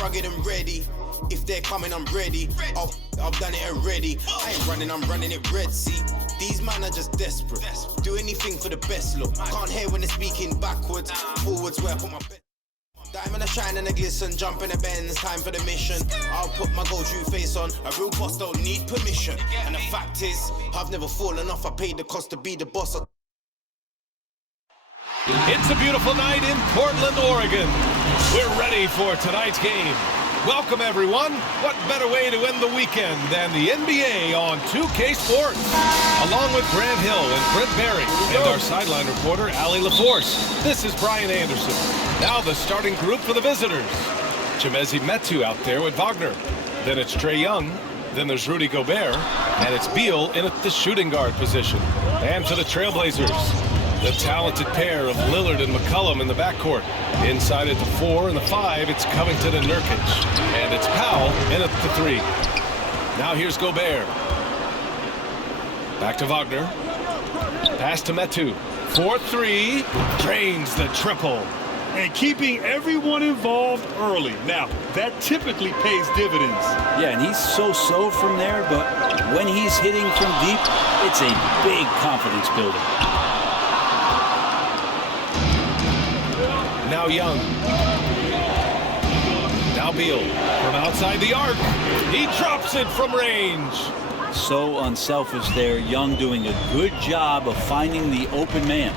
rugged and ready. If they're coming, I'm ready. I've done it already. I ain't running, I'm running it Red Sea. These men are just desperate. Do anything for the best look. Can't hear when they're speaking backwards. Forwards where I put my best. Diamond a shine and a glisten, jump in the Benz, time for the mission. I'll put my gold true face on. A real boss don't need permission. And the fact is, I've never fallen off. I paid the cost to be the boss. It's a beautiful night in Portland, Oregon. We're ready for tonight's game. Welcome, everyone. What better way to end the weekend than the NBA on 2K Sports? Along with Grant Hill and Brent Barry and our sideline reporter, Allie LaForce. This is Brian Anderson. Now the starting group for the visitors. Chimezie Metu out there with Wagner. Then it's Trae Young. Then there's Rudy Gobert. And it's Beal in at the shooting guard position. And for the Trailblazers, the talented pair of Lillard and McCollum in the backcourt. Inside at the 4 and the 5, it's Covington and Nurkic. And it's Powell in at the 3. Now here's Gobert. Back to Wagner. Pass to Metu. 4-3. Drains the triple. And keeping everyone involved early. Now, that typically pays dividends. Yeah, and he's so-so from there, but when he's hitting from deep, it's a big confidence builder. Now Young. Now Beal from outside the arc. He drops it from range. So unselfish there. Young doing a good job of finding the open man.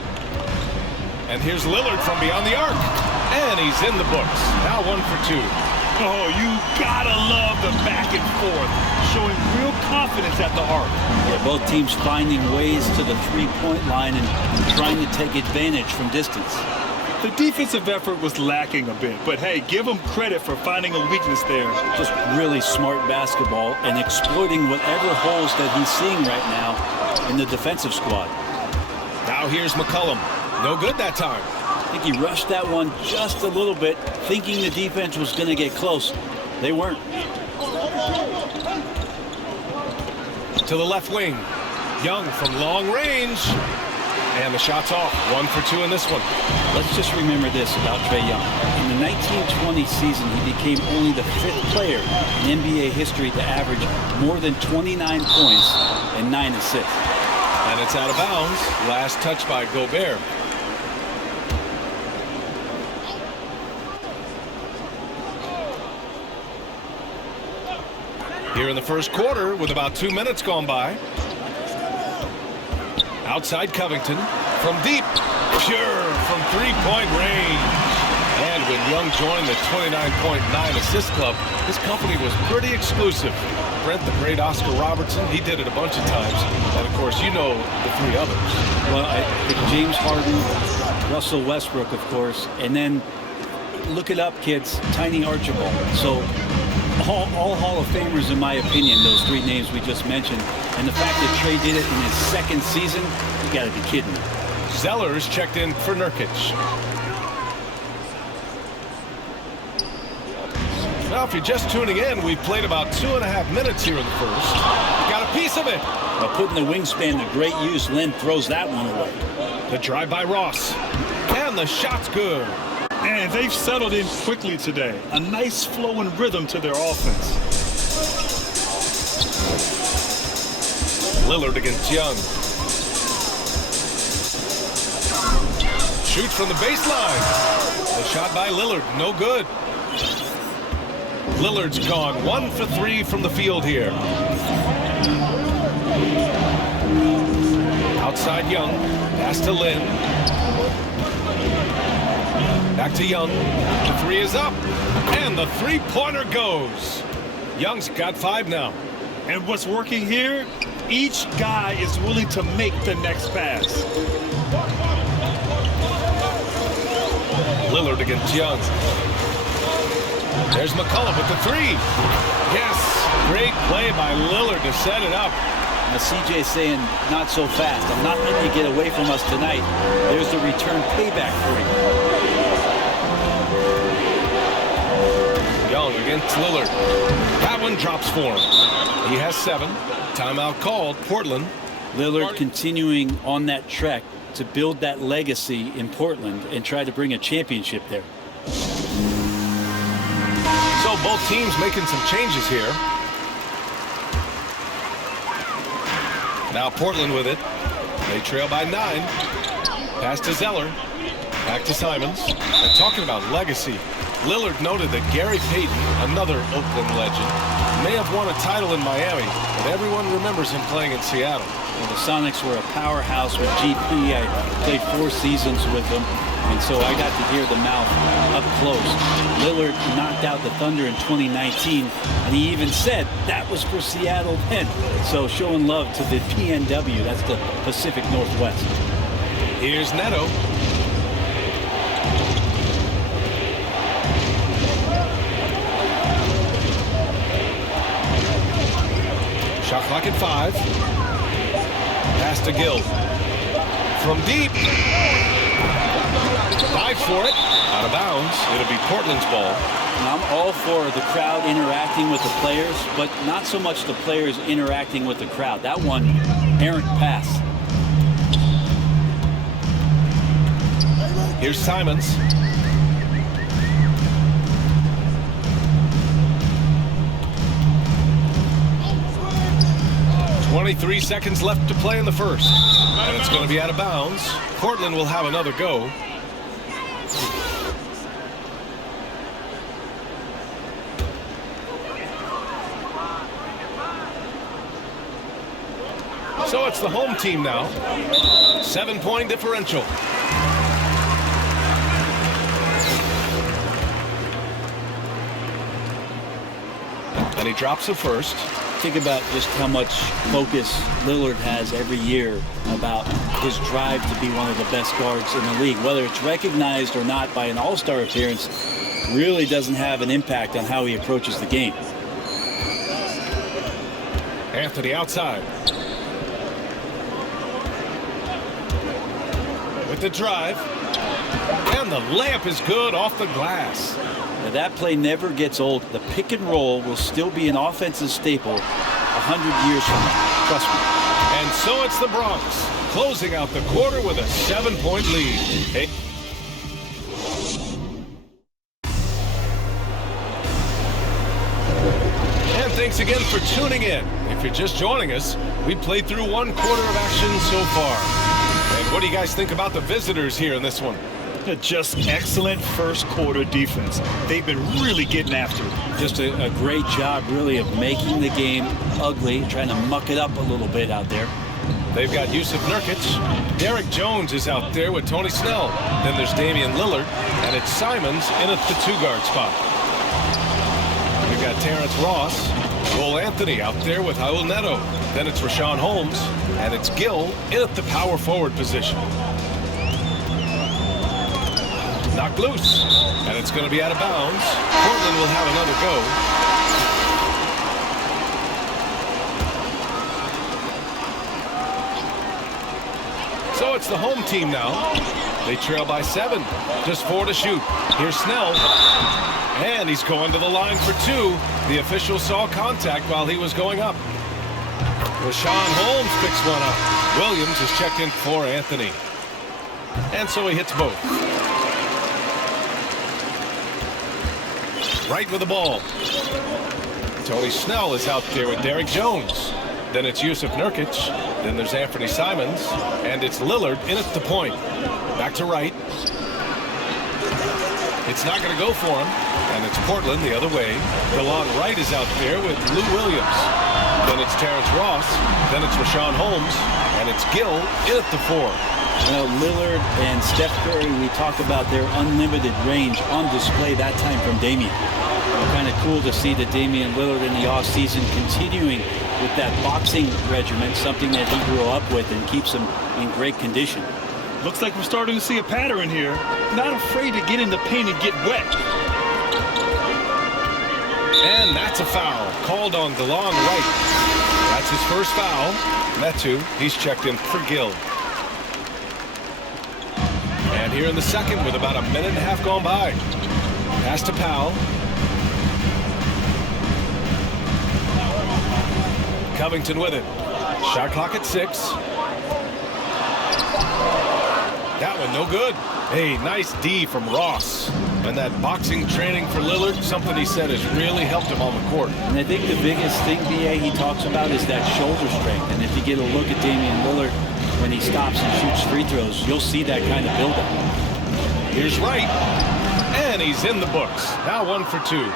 And here's Lillard from beyond the arc. And he's in the books. Now 1 for 2. Oh, you gotta love the back and forth. Showing real confidence at the arc. Yeah, both teams finding ways to the three-point line and trying to take advantage from distance. The defensive effort was lacking a bit, but hey, give him credit for finding a weakness there. Just really smart basketball and exploiting whatever holes that he's seeing right now in the defensive squad. Now here's McCollum. No good that time. I think he rushed that one just a little bit, thinking the defense was going to get close. They weren't. To the left wing. Young from long range. And the shot's off. 1 for 2 in this one. Let's just remember this about Trae Young. In the 1920 season, he became only the 5th player in NBA history to average more than 29 points and 9 assists. And it's out of bounds. Last touch by Gobert. Here in the first quarter with about 2 minutes gone by. Outside Covington from deep. Pure from three-point range. And when Young joined the 29.9 assist club, his company was pretty exclusive. Brent, the great Oscar Robertson, he did it a bunch of times. And, of course, you know the 3 others. Well, I think James Harden, Russell Westbrook, of course, and then look it up, kids, Tiny Archibald. So all Hall of Famers, in my opinion, those 3 names we just mentioned. And the fact that Trae did it in his 2nd season, you got to be kidding me. Zeller's checked in for Nurkic. Now, if you're just tuning in, we've played about 2.5 minutes here in the first. Got a piece of it. Well, putting the wingspan to great use, Len throws that one away. The drive by Ross. And the shot's good. And they've settled in quickly today. A nice flow and rhythm to their offense. Lillard against Young. Shoots from the baseline. The shot by Lillard, no good. Lillard's gone 1 for 3 from the field here. Outside Young. Pass to Lynn. Back to Young. The 3 is up. And the three-pointer goes. Young's got 5 now. And what's working here, each guy is willing to make the next pass. Lillard against Young. There's McCollum with the 3. Yes, great play by Lillard to set it up. Now CJ's saying, not so fast. I'm not letting you get away from us tonight. There's the return payback for you. Young against Lillard. That one drops for him. He has 7. Timeout called. Portland. Lillard continuing on that trek to build that legacy in Portland and try to bring a championship there. So Well, both teams making some changes here. Now Portland with it. They trail by 9. Pass to Zeller. Back to Simons. And talking about legacy, Lillard noted that Gary Payton, another Oakland legend, may have won a title in Miami, but everyone remembers him playing in Seattle. Well, the Sonics were a powerhouse with GP. I played 4 seasons with them, and so I got to hear the mouth up close. Lillard knocked out the Thunder in 2019, and he even said that was for Seattle then. So showing love to the PNW, that's the Pacific Northwest. Here's Neto. Shot clock at 5. Pass to Gill. From deep. Dives for it. Out of bounds. It'll be Portland's ball. And I'm all for the crowd interacting with the players, but not so much the players interacting with the crowd. That one, errant pass. Here's Simons. .23 seconds left to play in the first. And it's going to be out of bounds. Portland will have another go. So it's the home team now. 7-point differential. And he drops the first. Think about just how much focus Lillard has every year about his drive to be one of the best guards in the league. Whether it's recognized or not by an all-star appearance really doesn't have an impact on how he approaches the game. Anthony outside. With the drive. And the layup is good off the glass. Now that play never gets old. The pick and roll will still be an offensive staple 100 years from now. Trust me. And so it's the Bronx closing out the quarter with a 7-point lead. Hey. And thanks again for tuning in. If you're just joining us, we played through 1 quarter of action so far. And what do you guys think about the visitors here in this one? Just excellent first quarter defense. They've been really getting after it. Just a great job, really, of making the game ugly, trying to muck it up a little bit out there. They've got Yusuf Nurkic. Derek Jones is out there with Tony Snell. Then there's Damian Lillard, and it's Simons in at the 2-guard spot. We've got Terrence Ross, Cole Anthony out there with Raul Neto. Then it's Rashawn Holmes, and it's Gill in at the power forward position. Knocked loose, and it's going to be out of bounds. Portland will have another go. So it's the home team now. They trail by 7, just 4 to shoot. Here's Snell, and he's going to the line for 2. The official saw contact while he was going up. Rashawn Holmes picks one up. Williams is checked in for Anthony, and so he hits both. Right with the ball. Tony Snell is out there with Derek Jones. Then it's Yusuf Nurkic. Then there's Anthony Simons. And it's Lillard in at the point. Back to Wright. It's not going to go for him. And it's Portland the other way. DeLon Wright is out there with Lou Williams. Then it's Terrence Ross. Then it's Rashawn Holmes. And it's Gill in at the 4. You know, Lillard and Steph Curry, we talk about their unlimited range on display that time from Damian. Kind of cool to see that Damian Lillard in the offseason continuing with that boxing regimen, something that he grew up with and keeps him in great condition. Looks like we're starting to see a pattern here. Not afraid to get in the paint and get wet. And that's a foul called on DeLon Wright. That's his first foul. Metu, he's checked in for Gill. And here in the second with about a minute and a half gone by. Pass to Powell. Covington with it. Shot clock at 6. That one no good. Hey, nice D from Ross. And that boxing training for Lillard, something he said has really helped him on the court. And I think the biggest thing, B.A., he talks about is that shoulder strength. And if you get a look at Damian Lillard when he stops and shoots free throws, you'll see that kind of buildup. Here's Wright, and he's in the books. Now 1 for 2.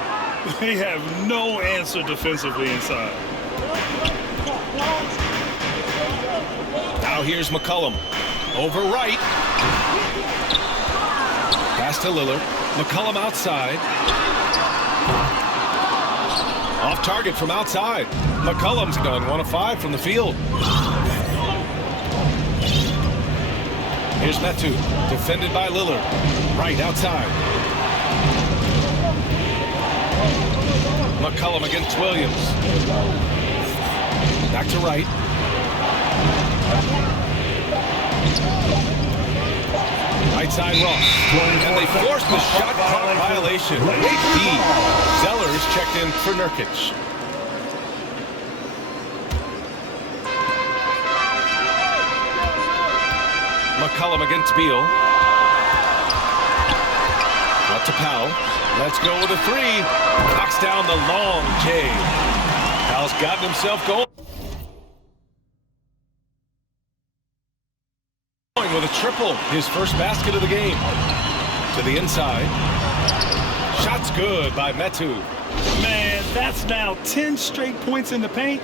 They have no answer defensively inside. Now here's McCollum. Over Wright. Pass to Lillard. McCollum outside. Off target from outside. McCollum's done 1 of 5 from the field. Here's Metu, defended by Lillard. Right outside. McCollum against Williams. Back to Wright. Right side Ross. And they forced the shot clock violation. Great D. Zellers checked in for Nurkic. McCollum against Beal. Up to Powell. Let's go with a 3. Knocks down the long J. Powell's gotten himself going with a triple. His first basket of the game. To the inside. Shot's good by Metu. Man, that's now 10 straight points in the paint.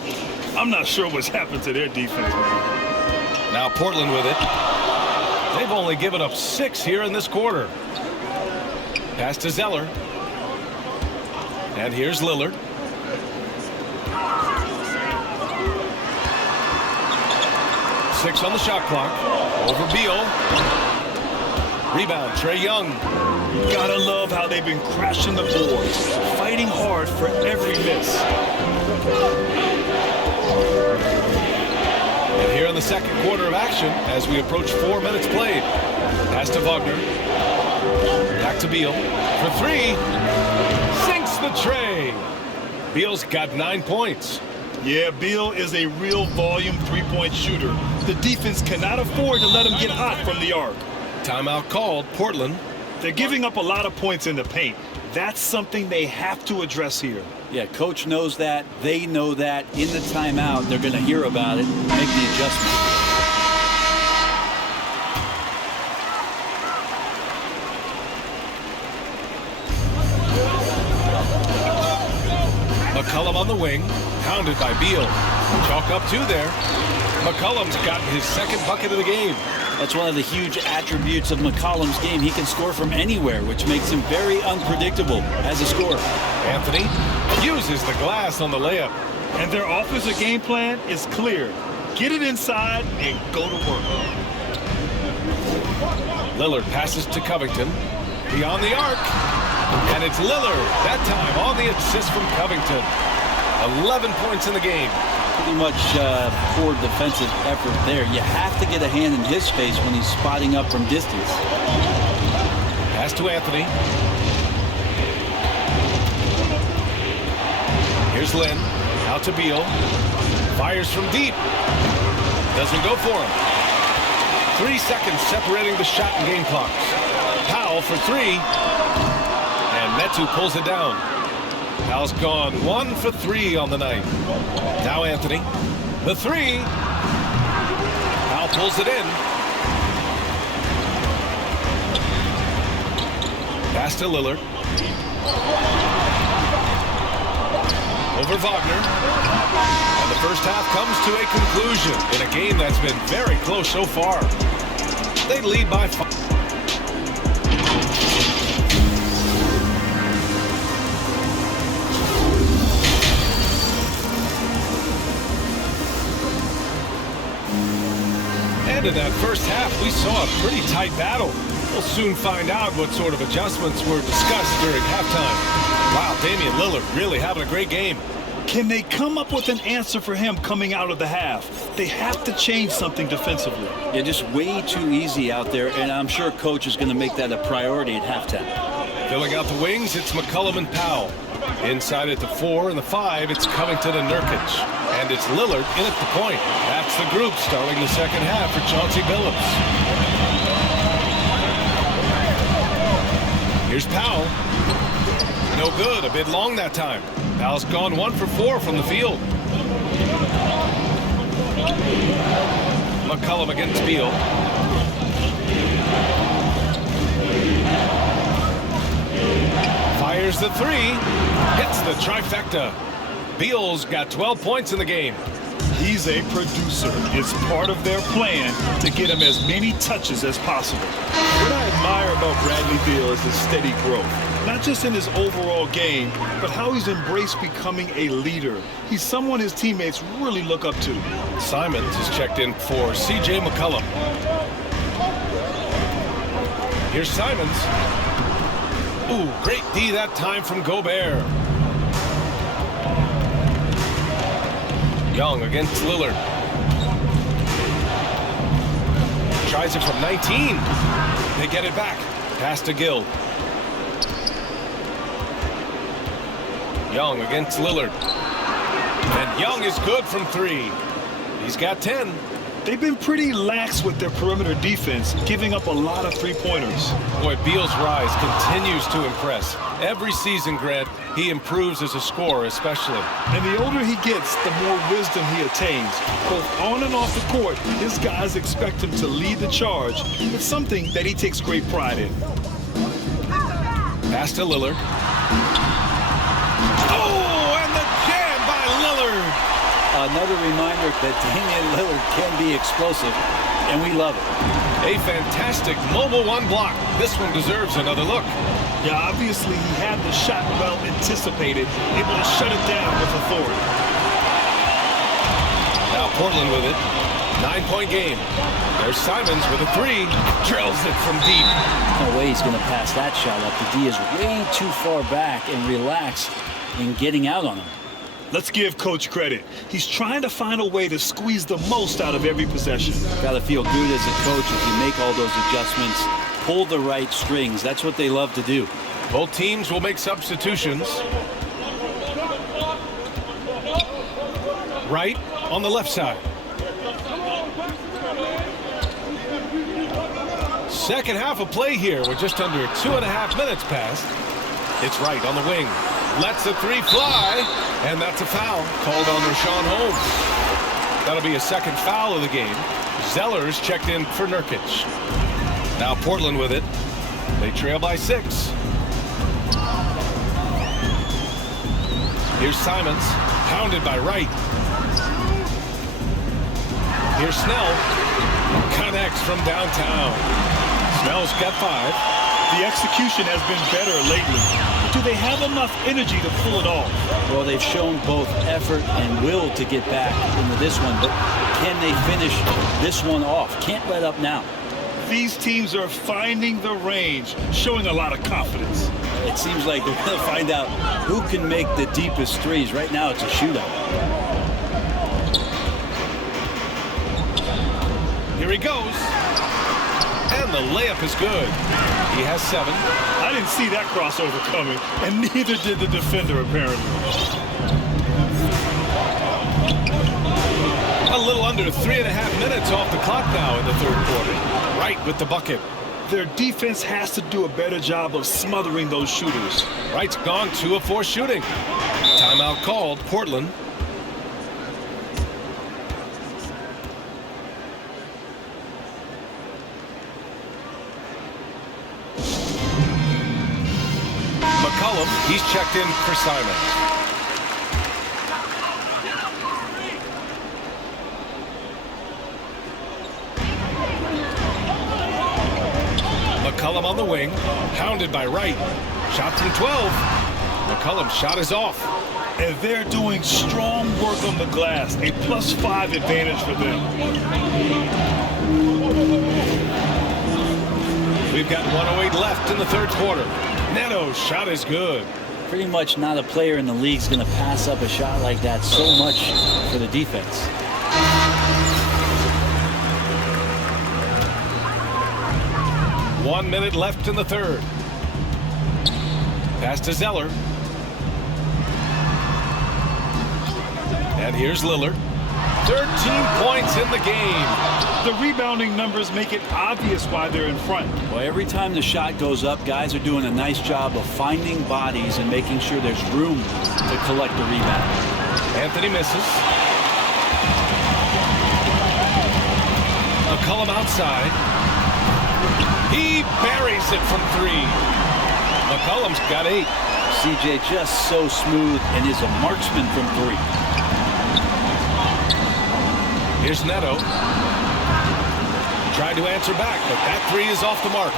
I'm not sure what's happened to their defense, man. Now Portland with it. They've only given up 6 here in this quarter. Pass to Zeller. And here's Lillard. Six on the shot clock. Over Beal. Rebound, Trae Young. Gotta love how they've been crashing the boards, fighting hard for every miss. And here in the second quarter of action, as we approach 4 minutes played. Pass to Wagner. Back to Beal. For 3. Sinks the tray. Beal's got 9 points. Yeah, Beal is a real volume three-point shooter. The defense cannot afford to let him get hot from the arc. Timeout called, Portland. They're giving up a lot of points in the paint. That's something they have to address here. Yeah, coach knows that. They know that. In the timeout, they're going to hear about it, make the adjustment. McCollum on the wing, pounded by Beal. Chalk up 2 there. McCollum's gotten his second bucket of the game. That's one of the huge attributes of McCollum's game. He can score from anywhere, which makes him very unpredictable as a scorer. Anthony uses the glass on the layup. And their offensive game plan is clear. Get it inside and go to work. Lillard passes to Covington. Beyond the arc. And it's Lillard, that time on the assist from Covington. 11 points in the game. Pretty much poor defensive effort there. You have to get a hand in his face when he's spotting up from distance. Pass to Anthony. Here's Lynn. Out to Beal. Fires from deep. Doesn't go for him. 3 seconds separating the shot and game clocks. Powell for 3. And Metu pulls it down. Powell's gone 1 for 3 on the night. Now Anthony. The 3. Powell pulls it in. Pass to Lillard. Over Wagner. And the first half comes to a conclusion in a game that's been very close so far. They lead by 5. And in that first half, we saw a pretty tight battle. We'll soon find out what sort of adjustments were discussed during halftime. Wow, Damian Lillard really having a great game. Can they come up with an answer for him coming out of the half? They have to change something defensively. Yeah, just way too easy out there, and I'm sure coach is going to make that a priority at halftime. Filling out the wings, it's McCollum and Powell. Inside at the 4 and the 5, it's Covington and Nurkic. And it's Lillard in at the point. That's the group starting the second half for Chauncey Billups. Here's Powell. No good, a bit long that time. Powell's gone 1 for 4 from the field. McCollum against Beal. Fires the 3. Hits the trifecta. Beal's got 12 points in the game. He's a producer. It's part of their plan to get him as many touches as possible. What I admire about Bradley Beal is his steady growth. Not just in his overall game, but how he's embraced becoming a leader. He's someone his teammates really look up to. Simons is checked in for C.J. McCollum. Here's Simons. Ooh, great D that time from Gobert. Young against Lillard. Tries it from 19. They get it back. Pass to Gill. Young against Lillard. And Young is good from 3. He's got 10. They've been pretty lax with their perimeter defense, giving up a lot of three-pointers. Boy, Beal's rise continues to impress. Every season, Grant, he improves as a scorer especially. And the older he gets, the more wisdom he attains. Both on and off the court, his guys expect him to lead the charge. It's something that he takes great pride in. Pass to Lillard. Oh, and the jam by Lillard. Another reminder that Damian Lillard can be explosive, and we love it. A fantastic mobile 1 block. This one deserves another look. Yeah, obviously he had the shot well anticipated, able to shut it down with authority. Now Portland with it. 9-point game. There's Simons with a 3. Drills it from deep. No way he's going to pass that shot up. The D is way too far back and relaxed in getting out on him. Let's give Coach credit. He's trying to find a way to squeeze the most out of every possession. Got to feel good as a coach if you make all those adjustments, pull the right strings. That's what they love to do. Both teams will make substitutions. Right on the left side. Second half of play here. We're just under 2.5 minutes past. It's Right on the wing. Lets the 3 fly. And that's a foul called on Rashawn Holmes. That'll be a second foul of the game. Zeller's checked in for Nurkic. Now Portland with it. They trail by 6. Here's Simons, pounded by Wright. Here's Snell, connects from downtown. Snell's got 5. The execution has been better lately. Do they have enough energy to pull it off? Well, they've shown both effort and will to get back into this one, but can they finish this one off? Can't let up now. These teams are finding the range, showing a lot of confidence. It seems like they're going to find out who can make the deepest threes. Right now, it's a shootout. Here he goes. And the layup is good. He has 7. I didn't see that crossover coming, and neither did the defender, apparently. A little under 3.5 minutes off the clock now in the third quarter. Right with the bucket. Their defense has to do a better job of smothering those shooters. Wright's gone 2 of 4 shooting. Timeout called. Portland. McCollum, he's checked in for Simons. McCollum on the wing, pounded by Wright. Shot from 12. McCollum's shot is off. And they're doing strong work on the glass. A +5 advantage for them. We've got 1:08 left in the third quarter. Neto's shot is good. Pretty much not a player in the league is going to pass up a shot like that so much for the defense. One minute left in the third. Pass to Zeller. And here's Lillard. 13 points in the game. The rebounding numbers make it obvious why they're in front. Well, every time the shot goes up, guys are doing a nice job of finding bodies and making sure there's room to collect the rebound. Anthony misses. McCollum outside. He buries it from 3. McCollum's got 8. CJ just so smooth and is a marksman from 3. Here's Neto. Tried to answer back, but that 3 is off the mark.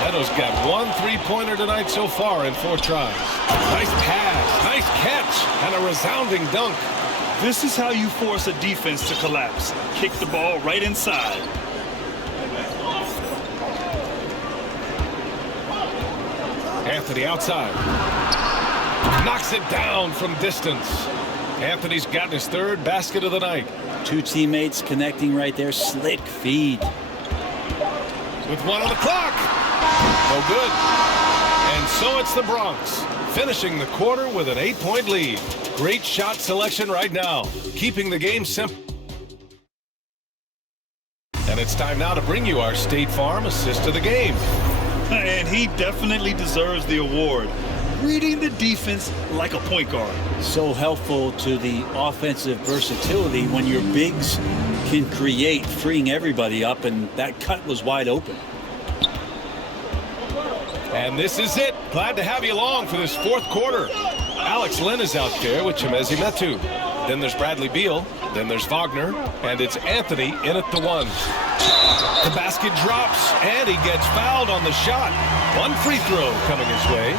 Neto's got 1 3-pointer tonight so far in 4 tries. Nice pass, nice catch, and a resounding dunk. This is how you force a defense to collapse. Kick the ball right inside. Anthony outside. Knocks it down from distance. Anthony's gotten his 3rd basket of the night. 2 teammates connecting right there. Slick feed. With 1 on the clock. No good. And so it's the Bronx, finishing the quarter with an 8-point lead. Great shot selection right now, keeping the game simple. And it's time now to bring you our State Farm assist of the game. And he definitely deserves the award. Reading the defense like a point guard. So helpful to the offensive versatility when your bigs can create, freeing everybody up, and that cut was wide open. And this is it. Glad to have you along for this 4th quarter. Alex Lynn is out there with Chimezi Metu. Then there's Bradley Beal. Then there's Wagner. And it's Anthony in at the 1. The basket drops, and he gets fouled on the shot. 1 free throw coming his way.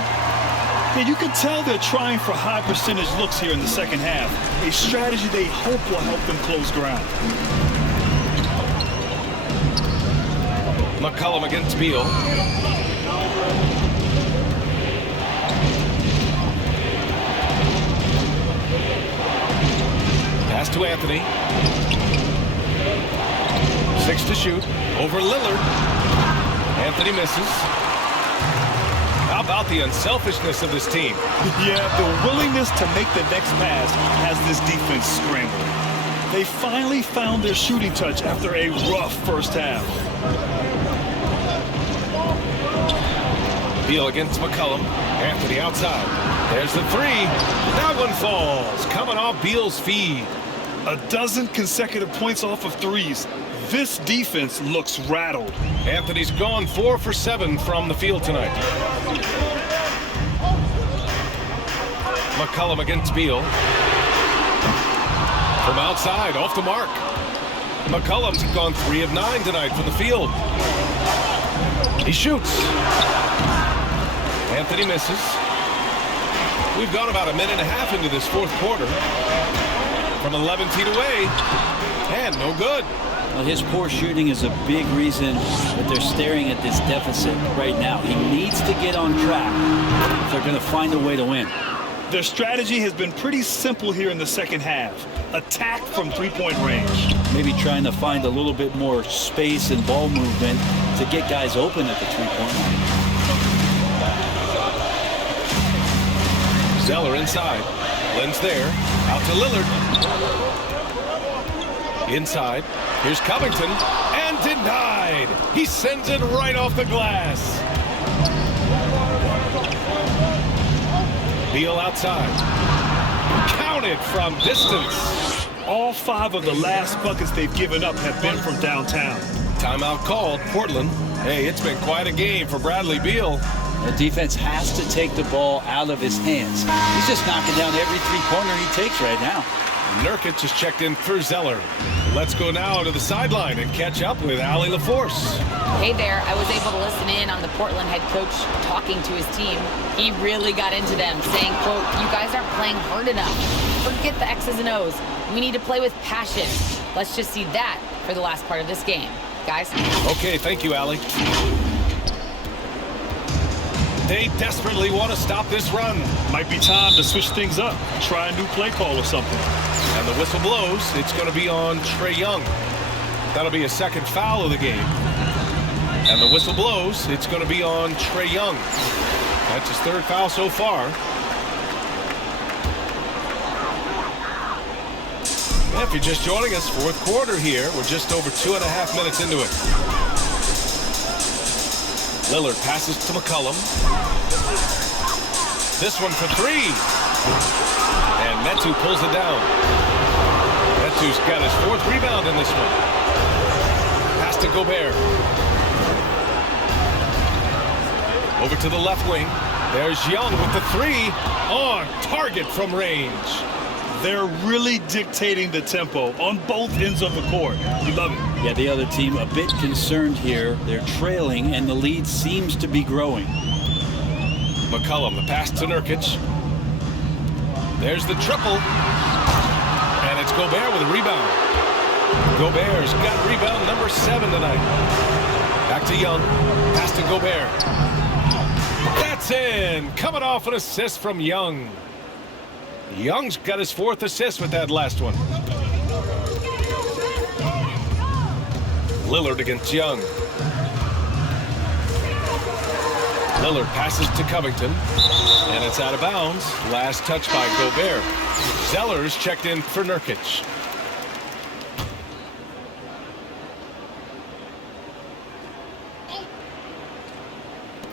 And you can tell they're trying for high percentage looks here in the second half. A strategy they hope will help them close ground. McCollum against Beal. Pass to Anthony. 6 to shoot. Over Lillard. Anthony misses. How about the unselfishness of this team? Yeah, the willingness to make the next pass has this defense scrambling. They finally found their shooting touch after a rough first half. Beal against McCollum. Anthony outside. There's the 3. That one falls. Coming off Beal's feed. A dozen consecutive points off of 3s. This defense looks rattled. Anthony's gone 4 for 7 from the field tonight. McCollum against Beal. From outside, off the mark. McCollum's gone 3 of 9 tonight from the field. He shoots. Anthony misses. We've gone about a minute and a half into this 4th quarter. From 11 feet away. And no good. Well, his poor shooting is a big reason that they're staring at this deficit right now. He needs to get on track if they're going to find a way to win. Their strategy has been pretty simple here in the second half. Attack from 3-point range. Maybe trying to find a little bit more space and ball movement to get guys open at the 3-point line. Zeller inside. Lynn's there. Out to Lillard. Inside. Here's Covington. And denied. He sends it right off the glass. Beal outside. Counted from distance. All 5 of the last buckets they've given up have been from downtown. Timeout called. Portland. Hey, it's been quite a game for Bradley Beal. The defense has to take the ball out of his hands. He's just knocking down every 3-pointer he takes right now. Nurkic has checked in for Zeller. Let's go now to the sideline and catch up with Allie LaForce. Hey there, I was able to listen in on the Portland head coach talking to his team. He really got into them, saying, quote, "You guys aren't playing hard enough. Forget the X's and O's. We need to play with passion." Let's just see that for the last part of this game. Guys? Okay, thank you, Allie. They desperately want to stop this run. Might be time to switch things up. Try a new play call or something. And the whistle blows. It's going to be on Trae Young. That'll be a second foul of the game. And the whistle blows. It's going to be on Trae Young. That's his 3rd foul so far. If you're just joining us, fourth quarter here. We're just over 2.5 minutes into it. Lillard passes to McCollum. This one for three. And Metu pulls it down. Metu's got his fourth rebound in this one. Pass to Gobert. Over to the left wing. There's Young with the three. On target from range. They're really dictating the tempo on both ends of the court. You love it. Yeah, the other team a bit concerned here. They're trailing, and the lead seems to be growing. McCollum, the pass to Nurkic. There's the triple. And it's Gobert with a rebound. Gobert's got rebound number 7 tonight. Back to Young. Pass to Gobert. That's in. Coming off an assist from Young. Young's got his 4th assist with that last one. Lillard against Young. Lillard passes to Covington. And it's out of bounds. Last touch by Gobert. Zeller's checked in for Nurkic.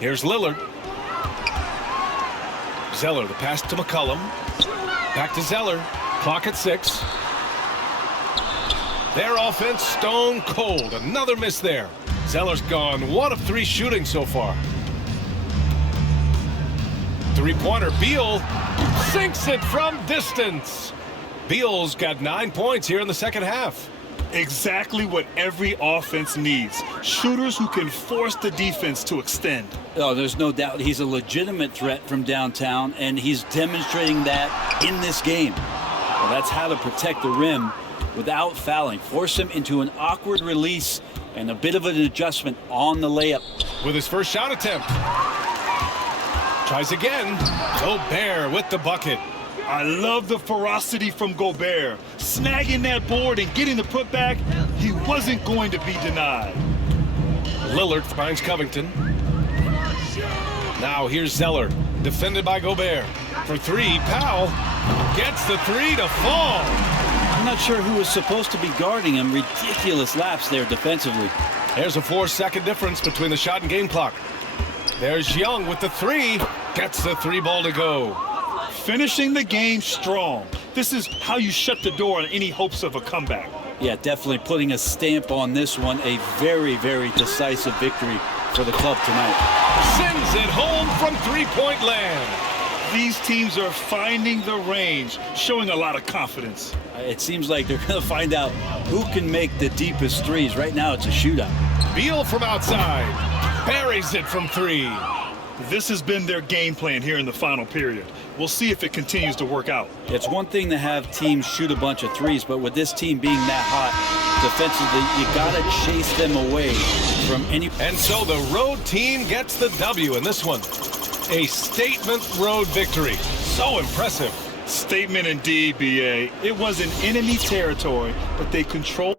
Here's Lillard. Zeller, the pass to McCollum. Back to Zeller. Clock at 6. Their offense stone cold. Another miss there. Zeller's gone 1 of 3 shooting so far. Three-pointer. Beal sinks it from distance. Beal's got 9 points here in the second half. Exactly what every offense needs. Shooters who can force the defense to extend. Oh, there's no doubt he's a legitimate threat from downtown, and he's demonstrating that in this game. Well, that's how to protect the rim without fouling. Force him into an awkward release and a bit of an adjustment on the layup. With his first shot attempt. Tries again. Gobert with the bucket. I love the ferocity from Gobert. Snagging that board and getting the putback, he wasn't going to be denied. Lillard finds Covington. Now here's Zeller, defended by Gobert. For 3, Powell gets the 3 to fall. I'm not sure who was supposed to be guarding him. Ridiculous lapse there defensively. There's a 4-second difference between the shot and game clock. There's Young with the 3. Gets the 3 ball to go. Finishing the game strong. This is how you shut the door on any hopes of a comeback. Yeah, definitely putting a stamp on this one. A very, very decisive victory for the club tonight. Sends it home from three-point land. These teams are finding the range, showing a lot of confidence. It seems like they're going to find out who can make the deepest threes. Right now, it's a shootout. Beal from outside. Buries it from 3. This has been their game plan here in the final period. We'll see if it continues to work out. It's one thing to have teams shoot a bunch of threes, but with this team being that hot defensively, you got to chase them away from any. And so the road team gets the W in this one. A statement road victory. So impressive. Statement indeed, BA. It was in enemy territory, but they controlled.